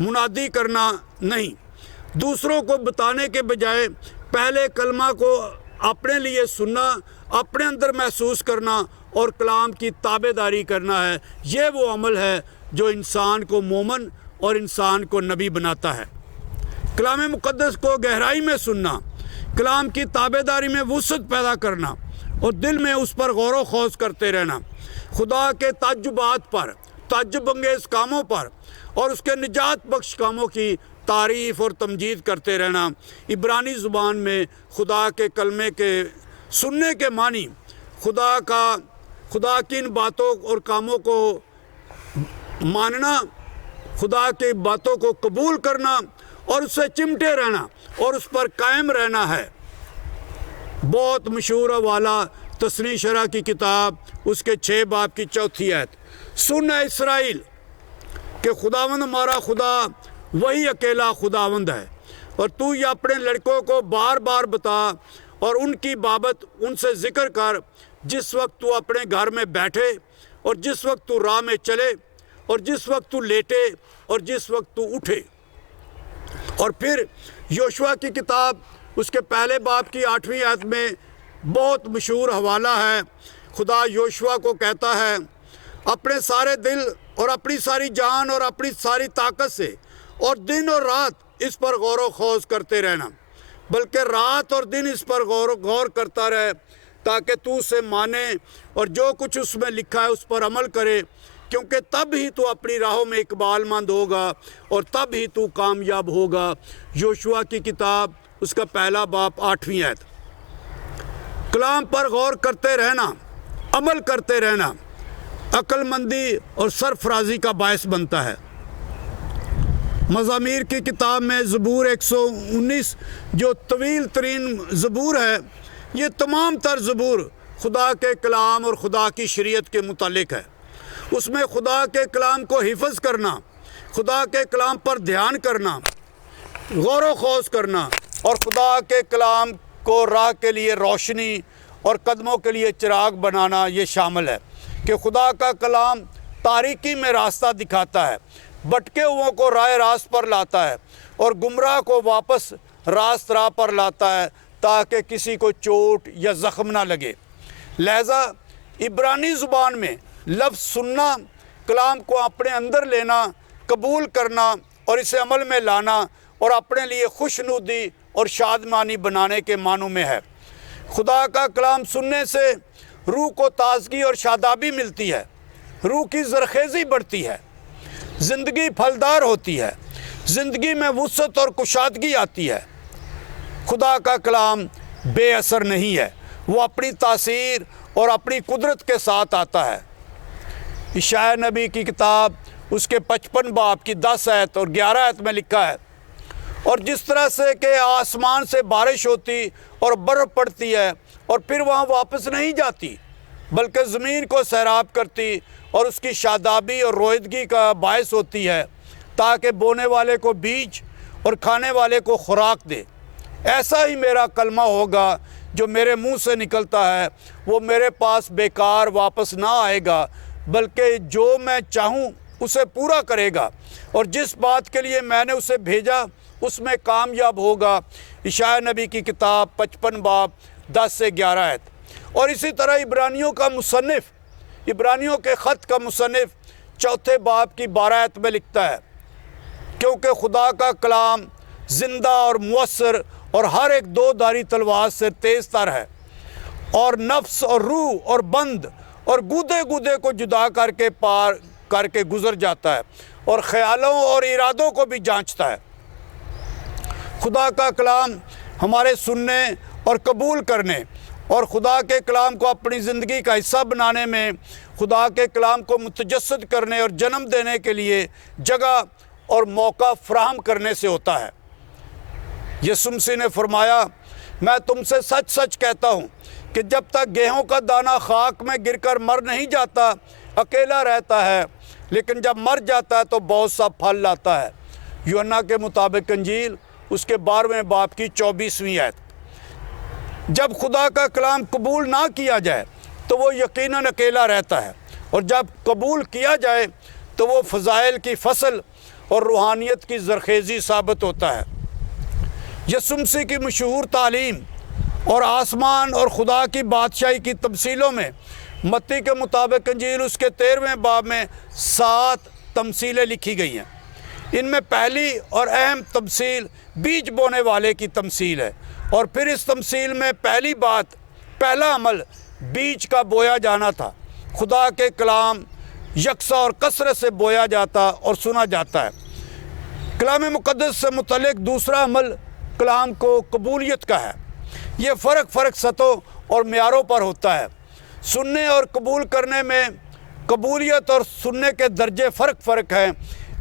منادی کرنا نہیں، دوسروں کو بتانے کے بجائے پہلے کلمہ کو اپنے لیے سننا، اپنے اندر محسوس کرنا اور کلام کی تابع داری کرنا ہے۔ یہ وہ عمل ہے جو انسان کو مومن اور انسان کو نبی بناتا ہے۔ کلام مقدس کو گہرائی میں سننا، کلام کی تابع داری میں وسعت پیدا کرنا اور دل میں اس پر غور و خوض کرتے رہنا، خدا کے تعجبات پر، تعجب انگیز کاموں پر اور اس کے نجات بخش کاموں کی تعریف اور تمجید کرتے رہنا۔ عبرانی زبان میں خدا کے کلمے کے سننے کے معنی خدا کی ان باتوں اور کاموں کو ماننا، خدا کی باتوں کو قبول کرنا اور اس سے چمٹے رہنا اور اس پر قائم رہنا ہے۔ بہت مشہور حوالہ تثنیہ شرح کی کتاب اس کے 6 باب کی 4 آیت، سن اے اسرائیل کہ خداوند ہمارا خدا وہی اکیلا خداوند ہے، اور تو یہ اپنے لڑکوں کو بار بار بتا اور ان کی بابت ان سے ذکر کر، جس وقت تو اپنے گھر میں بیٹھے اور جس وقت تو راہ میں چلے اور جس وقت تو لیٹے اور جس وقت تو اٹھے۔ اور پھر یوشوا کی کتاب اس کے پہلے باب کی 8ویں آیت میں بہت مشہور حوالہ ہے، خدا یوشوا کو کہتا ہے اپنے سارے دل اور اپنی ساری جان اور اپنی ساری طاقت سے اور دن اور رات اس پر غور و خوض کرتے رہنا، بلکہ رات اور دن اس پر غور کرتا رہے، تاکہ تو اسے مانے اور جو کچھ اس میں لکھا ہے اس پر عمل کرے، کیونکہ تب ہی تو اپنی راہوں میں اقبال مند ہوگا اور تب ہی تو کامیاب ہوگا۔ یوشوا کی کتاب اس کا پہلا باب 8ویں آیت۔ کلام پر غور کرتے رہنا، عمل کرتے رہنا عقل مندی اور سرفرازی کا باعث بنتا ہے۔ مزامیر کی کتاب میں زبور 119 جو طویل ترین زبور ہے، یہ تمام تر زبور خدا کے کلام اور خدا کی شریعت کے متعلق ہے۔ اس میں خدا کے کلام کو حفظ کرنا، خدا کے کلام پر دھیان کرنا، غور و خوض کرنا اور خدا کے کلام کو راہ کے لیے روشنی اور قدموں کے لیے چراغ بنانا یہ شامل ہے کہ خدا کا کلام تاریکی میں راستہ دکھاتا ہے، بھٹکے ہوئوں کو راہ راست پر لاتا ہے اور گمراہ کو واپس راست راہ پر لاتا ہے تاکہ کسی کو چوٹ یا زخم نہ لگے۔ لہذا عبرانی زبان میں لفظ سننا، کلام کو اپنے اندر لینا، قبول کرنا اور اسے عمل میں لانا اور اپنے لیے خوشنودی اور شادمانی بنانے کے معنوں میں ہے۔ خدا کا کلام سننے سے روح کو تازگی اور شادابی ملتی ہے، روح کی زرخیزی بڑھتی ہے، زندگی پھلدار ہوتی ہے، زندگی میں وسعت اور کشادگی آتی ہے۔ خدا کا کلام بے اثر نہیں ہے، وہ اپنی تاثیر اور اپنی قدرت کے ساتھ آتا ہے۔ اشعیاء نبی کی کتاب اس کے 55 باب کی 10 آیت اور 11 آیت میں لکھا ہے، اور جس طرح سے کہ آسمان سے بارش ہوتی اور برف پڑتی ہے اور پھر وہاں واپس نہیں جاتی، بلکہ زمین کو سیراب کرتی اور اس کی شادابی اور رویدگی کا باعث ہوتی ہے، تاکہ بونے والے کو بیج اور کھانے والے کو خوراک دے، ایسا ہی میرا کلمہ ہوگا جو میرے منہ سے نکلتا ہے، وہ میرے پاس بیکار واپس نہ آئے گا، بلکہ جو میں چاہوں اسے پورا کرے گا، اور جس بات کے لیے میں نے اسے بھیجا اس میں کامیاب ہوگا۔ اشعیاء نبی کی کتاب 55 باب 10 سے 11 آیت۔ اور اسی طرح عبرانیوں کے خط کا مصنف 4 باب کی 12 آیت میں لکھتا ہے، کیونکہ خدا کا کلام زندہ اور مؤثر اور ہر ایک 2 دھاری تلوار سے تیز تر ہے، اور نفس اور روح اور بند اور گودے گودے کو جدا کر کے گزر جاتا ہے، اور خیالوں اور ارادوں کو بھی جانچتا ہے۔ خدا کا کلام ہمارے سننے اور قبول کرنے اور خدا کے کلام کو اپنی زندگی کا حصہ بنانے میں، خدا کے کلام کو متجسد کرنے اور جنم دینے کے لیے جگہ اور موقع فراہم کرنے سے ہوتا ہے۔ یسوع مسیح نے فرمایا، میں تم سے سچ سچ کہتا ہوں کہ جب تک گیہوں کا دانہ خاک میں گر کر مر نہیں جاتا اکیلا رہتا ہے، لیکن جب مر جاتا ہے تو بہت سا پھل لاتا ہے۔ یوحنا کے مطابق انجیل اس کے 12ویں باب کی 24ویں آیت۔ جب خدا کا کلام قبول نہ کیا جائے تو وہ یقیناً اکیلا رہتا ہے، اور جب قبول کیا جائے تو وہ فضائل کی فصل اور روحانیت کی زرخیزی ثابت ہوتا ہے۔ یسومسی کی مشہور تعلیم اور آسمان اور خدا کی بادشاہی کی تمثیلوں میں متی کے مطابق انجیل اس کے 13ویں باب میں 7 تمثیلیں لکھی گئی ہیں۔ ان میں پہلی اور اہم تمثیل بیج بونے والے کی تمثیل ہے، اور پھر اس تمثیل میں پہلا عمل بیج کا بویا جانا تھا۔ خدا کے کلام یکساں اور کثرت سے بویا جاتا اور سنا جاتا ہے۔ کلام مقدس سے متعلق دوسرا عمل کلام کو قبولیت کا ہے۔ یہ فرق سطحوں اور معیاروں پر ہوتا ہے۔ سننے اور قبول کرنے میں قبولیت اور سننے کے درجے فرق ہیں،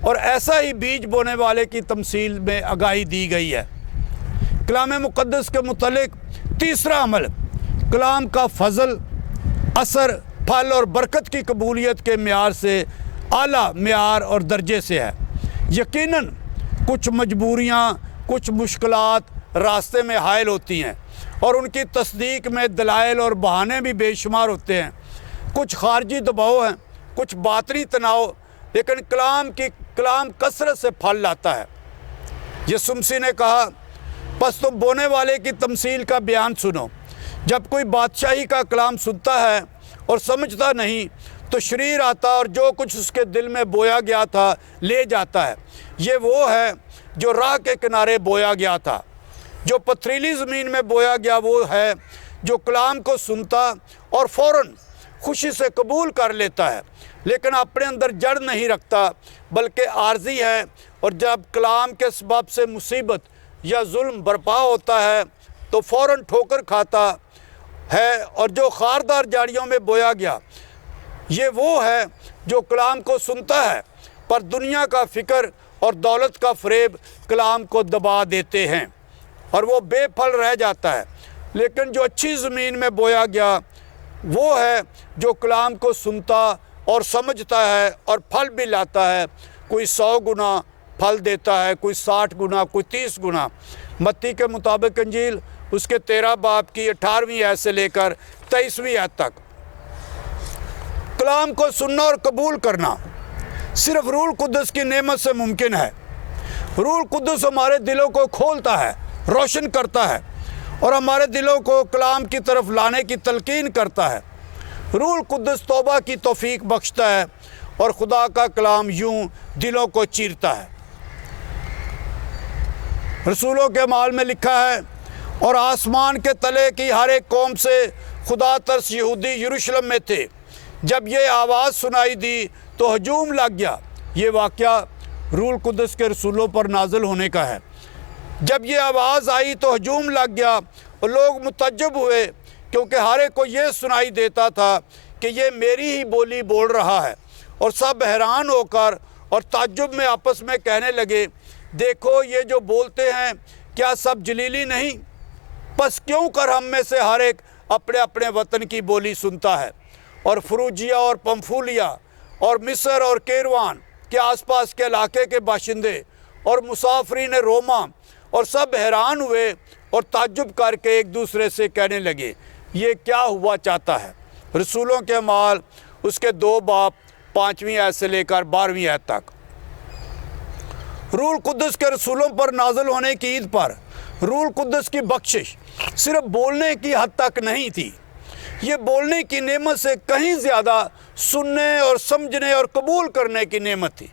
اور ایسا ہی بیج بونے والے کی تمثیل میں آگاہی دی گئی ہے۔ کلام مقدس کے متعلق تیسرا عمل کلام کا فضل، اثر، پھل اور برکت کی قبولیت کے معیار سے اعلیٰ معیار اور درجے سے ہے۔ یقیناً کچھ مجبوریاں، کچھ مشکلات راستے میں حائل ہوتی ہیں، اور ان کی تصدیق میں دلائل اور بہانے بھی بے شمار ہوتے ہیں۔ کچھ خارجی دباؤ ہیں، کچھ باطنی تناؤ، لیکن کلام کثرت سے پھل لاتا ہے۔ یسومسی نے کہا، پس تم بونے والے کی تمثیل کا بیان سنو۔ جب کوئی بادشاہی کا کلام سنتا ہے اور سمجھتا نہیں تو شریر آتا اور جو کچھ اس کے دل میں بویا گیا تھا لے جاتا ہے۔ یہ وہ ہے جو راہ کے کنارے بویا گیا تھا۔ جو پتھریلی زمین میں بویا گیا وہ ہے جو کلام کو سنتا اور فوراً خوشی سے قبول کر لیتا ہے، لیکن اپنے اندر جڑ نہیں رکھتا بلکہ عارضی ہے، اور جب کلام کے سبب سے مصیبت یا ظلم برپا ہوتا ہے تو فوراً ٹھوکر کھاتا ہے۔ اور جو خاردار جاڑیوں میں بویا گیا یہ وہ ہے جو کلام کو سنتا ہے، پر دنیا کا فکر اور دولت کا فریب کلام کو دبا دیتے ہیں اور وہ بے پھل رہ جاتا ہے۔ لیکن جو اچھی زمین میں بویا گیا وہ ہے جو کلام کو سنتا اور سمجھتا ہے اور پھل بھی لاتا ہے، کوئی 100 گنا پھل دیتا ہے، کوئی 60 گنا، کوئی 30 گنا۔ متی کے مطابق انجیل اس کے 13 باب کی 18ویں آیت سے لے کر 23ویں آیت تک۔ کلام کو سننا اور قبول کرنا صرف روح القدس کی نعمت سے ممکن ہے۔ روح القدس ہمارے دلوں کو کھولتا ہے، روشن کرتا ہے، اور ہمارے دلوں کو کلام کی طرف لانے کی تلقین کرتا ہے۔ روح القدس توبہ کی توفیق بخشتا ہے، اور خدا کا کلام یوں دلوں کو چیرتا ہے۔ رسولوں کے اعمال میں لکھا ہے، اور آسمان کے تلے کی ہر ایک قوم سے خدا ترس یہودی یروشلم میں تھے۔ جب یہ آواز سنائی دی تو ہجوم لگ گیا۔ یہ واقعہ روح القدس کے رسولوں پر نازل ہونے کا ہے۔ جب یہ آواز آئی تو ہجوم لگ گیا، اور لوگ متعجب ہوئے، کیونکہ ہر ایک کو یہ سنائی دیتا تھا کہ یہ میری ہی بولی بول رہا ہے۔ اور سب حیران ہو کر اور تعجب میں آپس میں کہنے لگے، دیکھو یہ جو بولتے ہیں کیا سب جلیلی نہیں؟ پس کیوں کر ہم میں سے ہر ایک اپنے اپنے وطن کی بولی سنتا ہے؟ اور فروجیا اور پمفولیا اور مصر اور کیروان کے آس پاس کے علاقے کے باشندے اور مسافرین روما اور سب حیران ہوئے اور تعجب کر کے ایک دوسرے سے کہنے لگے، یہ کیا ہوا چاہتا ہے؟ رسولوں کے اعمال اس کے 2 باب 5ویں آیت سے لے کر 12ویں آیت تک۔ روح القدس کے رسولوں پر نازل ہونے کی عید پر روح القدس کی بخشش صرف بولنے کی حد تک نہیں تھی، یہ بولنے کی نعمت سے کہیں زیادہ سننے اور سمجھنے اور قبول کرنے کی نعمت تھی۔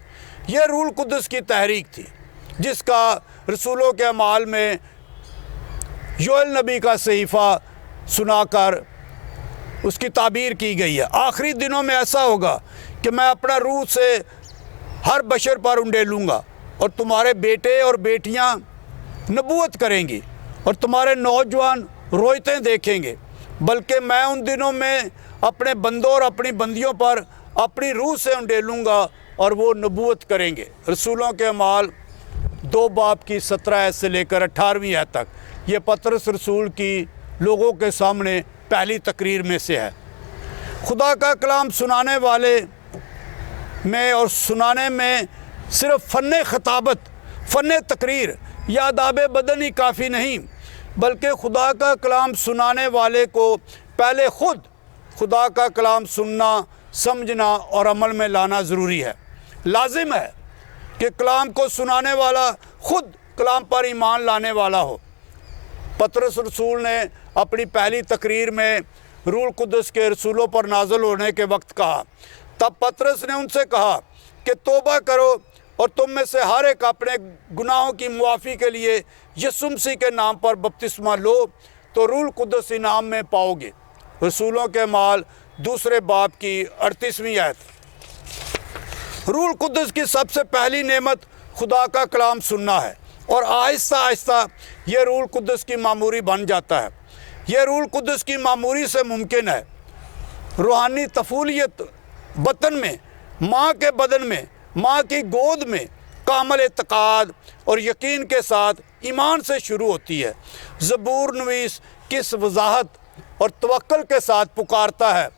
یہ روح القدس کی تحریک تھی جس کا رسولوں کے اعمال میں یوئیل نبی کا صحیفہ سنا کر اس کی تعبیر کی گئی ہے۔ آخری دنوں میں ایسا ہوگا کہ میں اپنا روح سے ہر بشر پر انڈیلوں گا، اور تمہارے بیٹے اور بیٹیاں نبوت کریں گی، اور تمہارے نوجوان رویتیں دیکھیں گے، بلکہ میں ان دنوں میں اپنے بندوں اور اپنی بندیوں پر اپنی روح سے انڈیلوں گا اور وہ نبوت کریں گے۔ رسولوں کے اعمال 2 باب کی 17 آیت سے لے کر 18ویں آیت تک۔ یہ پطرس رسول کی لوگوں کے سامنے پہلی تقریر میں سے ہے۔ خدا کا کلام سنانے والے میں اور سنانے میں صرف فن خطابت، فن تقریر یا آداب بدن ہی کافی نہیں، بلکہ خدا کا کلام سنانے والے کو پہلے خود خدا کا کلام سننا، سمجھنا اور عمل میں لانا ضروری ہے، لازم ہے۔ کہ کلام کو سنانے والا خود کلام پر ایمان لانے والا ہو۔ پطرس رسول نے اپنی پہلی تقریر میں روح القدس کے رسولوں پر نازل ہونے کے وقت کہا، تب پطرس نے ان سے کہا کہ توبہ کرو اور تم میں سے ہر ایک اپنے گناہوں کی معافی کے لیے یسوع مسیح کے نام پر بپتسمہ لو تو روح القدس انعام میں پاؤ گے۔ رسولوں کے اعمال 2 باب کی 38ویں آیت۔ روح القدس کی سب سے پہلی نعمت خدا کا کلام سننا ہے، اور آہستہ آہستہ یہ روح القدس کی معموری بن جاتا ہے۔ یہ روح القدس کی معموری سے ممکن ہے۔ روحانی طفولیت بطن میں، ماں کے بدن میں، ماں کی گود میں کامل اعتقاد اور یقین کے ساتھ ایمان سے شروع ہوتی ہے۔ زبور نویس کس وضاحت اور توکل کے ساتھ پکارتا ہے،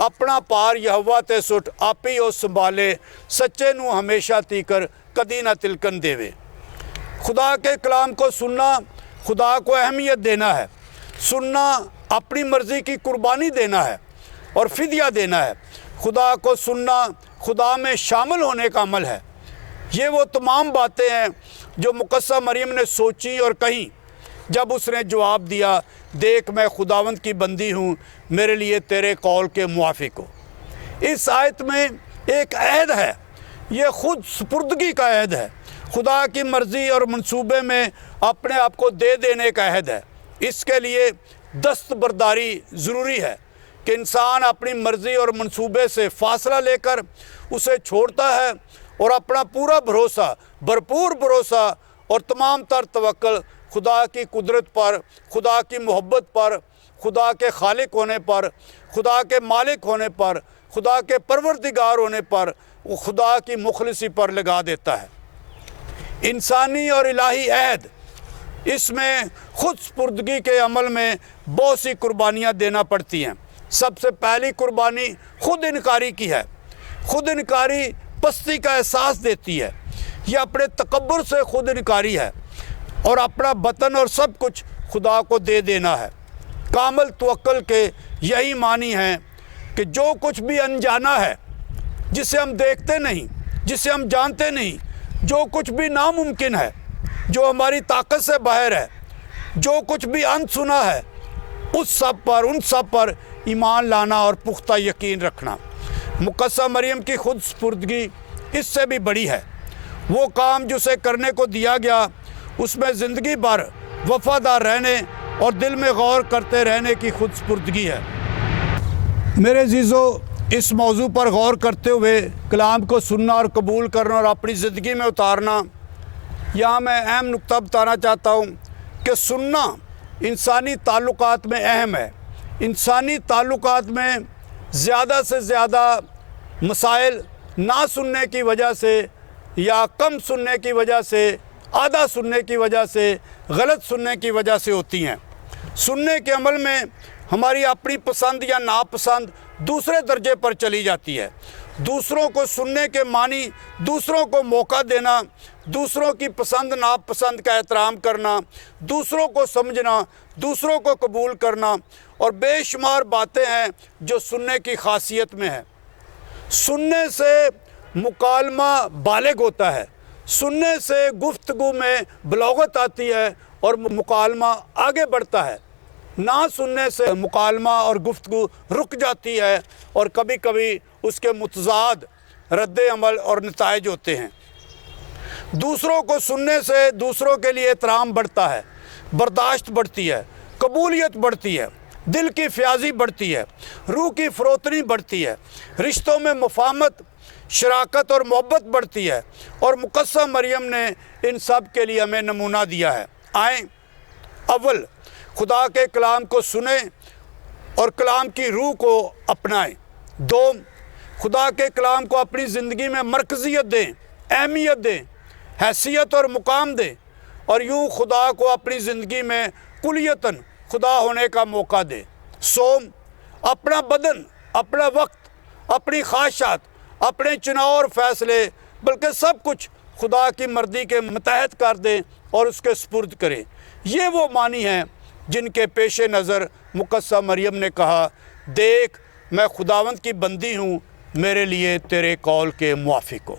اپنا پار یہوہ تے سٹ آپی او سنبھالے، سچے نو ہمیشہ تیکر کدی نہ تلکن دیوے۔ خدا کے کلام کو سننا خدا کو اہمیت دینا ہے، سننا اپنی مرضی کی قربانی دینا ہے اور فدیہ دینا ہے۔ خدا کو سننا خدا میں شامل ہونے کا عمل ہے۔ یہ وہ تمام باتیں ہیں جو مقدسہ مریم نے سوچی اور کہیں جب اس نے جواب دیا، دیکھ میں خداوند کی بندی ہوں، میرے لیے تیرے قول کے موافق ہو۔ اس آیت میں ایک عہد ہے، یہ خود سپردگی کا عہد ہے، خدا کی مرضی اور منصوبے میں اپنے آپ کو دے دینے کا عہد ہے۔ اس کے لیے دستبرداری ضروری ہے کہ انسان اپنی مرضی اور منصوبے سے فاصلہ لے کر اسے چھوڑتا ہے اور اپنا پورا بھروسہ، بھرپور بھروسہ اور تمام تر توکل خدا کی قدرت پر، خدا کی محبت پر، خدا کے خالق ہونے پر، خدا کے مالک ہونے پر، خدا کے پروردگار ہونے پر، خدا کی مخلصی پر لگا دیتا ہے۔ انسانی اور الہی عہد، اس میں خود سپردگی کے عمل میں بہت سی قربانیاں دینا پڑتی ہیں۔ سب سے پہلی قربانی خود انکاری کی ہے۔ خود انکاری پستی کا احساس دیتی ہے، یہ اپنے تکبر سے خود انکاری ہے اور اپنا وطن اور سب کچھ خدا کو دے دینا ہے۔ کامل توکل کے یہی معنی ہیں کہ جو کچھ بھی انجانا ہے، جسے ہم دیکھتے نہیں، جسے ہم جانتے نہیں، جو کچھ بھی ناممکن ہے، جو ہماری طاقت سے باہر ہے، جو کچھ بھی انسنا ہے، ان سب پر ایمان لانا اور پختہ یقین رکھنا۔ مقدسہ مریم کی خود سپردگی اس سے بھی بڑی ہے۔ وہ کام جسے کرنے کو دیا گیا، اس میں زندگی بھر وفادار رہنے اور دل میں غور کرتے رہنے کی خود سپردگی ہے۔ میرے عزیزو، اس موضوع پر غور کرتے ہوئے کلام کو سننا اور قبول کرنا اور اپنی زندگی میں اتارنا، یہاں میں اہم نقطہ بتانا چاہتا ہوں کہ سننا انسانی تعلقات میں اہم ہے۔ انسانی تعلقات میں زیادہ سے زیادہ مسائل نہ سننے کی وجہ سے یا کم سننے کی وجہ سے، آدھا سننے کی وجہ سے، غلط سننے کی وجہ سے ہوتی ہیں۔ سننے کے عمل میں ہماری اپنی پسند یا ناپسند دوسرے درجے پر چلی جاتی ہے۔ دوسروں کو سننے کے معنی دوسروں کو موقع دینا، دوسروں کی پسند ناپسند کا احترام کرنا، دوسروں کو سمجھنا، دوسروں کو قبول کرنا، اور بے شمار باتیں ہیں جو سننے کی خاصیت میں ہیں۔ سننے سے مکالمہ بالغ ہوتا ہے، سننے سے گفتگو میں بلاغت آتی ہے اور مکالمہ آگے بڑھتا ہے۔ نہ سننے سے مکالمہ اور گفتگو رک جاتی ہے اور کبھی کبھی اس کے متضاد رد عمل اور نتائج ہوتے ہیں۔ دوسروں کو سننے سے دوسروں کے لیے احترام بڑھتا ہے، برداشت بڑھتی ہے، قبولیت بڑھتی ہے، دل کی فیاضی بڑھتی ہے، روح کی فروتنی بڑھتی ہے، رشتوں میں مفاہمت، شراکت اور محبت بڑھتی ہے، اور مقدسہ مریم نے ان سب کے لیے ہمیں نمونہ دیا ہے۔ آئیں اول خدا کے کلام کو سنیں اور کلام کی روح کو اپنائیں۔ دوم، خدا کے کلام کو اپنی زندگی میں مرکزیت دیں، اہمیت دیں، حیثیت اور مقام دیں، اور یوں خدا کو اپنی زندگی میں کلیتاً خدا ہونے کا موقع دیں۔ سوم، اپنا بدن، اپنا وقت، اپنی خواہشات، اپنے چناؤ اور فیصلے، بلکہ سب کچھ خدا کی مرضی کے متحد کر دیں اور اس کے سپرد کریں۔ یہ وہ معنی ہیں جن کے پیش نظر مقدسہ مریم نے کہا، دیکھ میں خداوند کی بندی ہوں، میرے لیے تیرے قول کے موافق ہو۔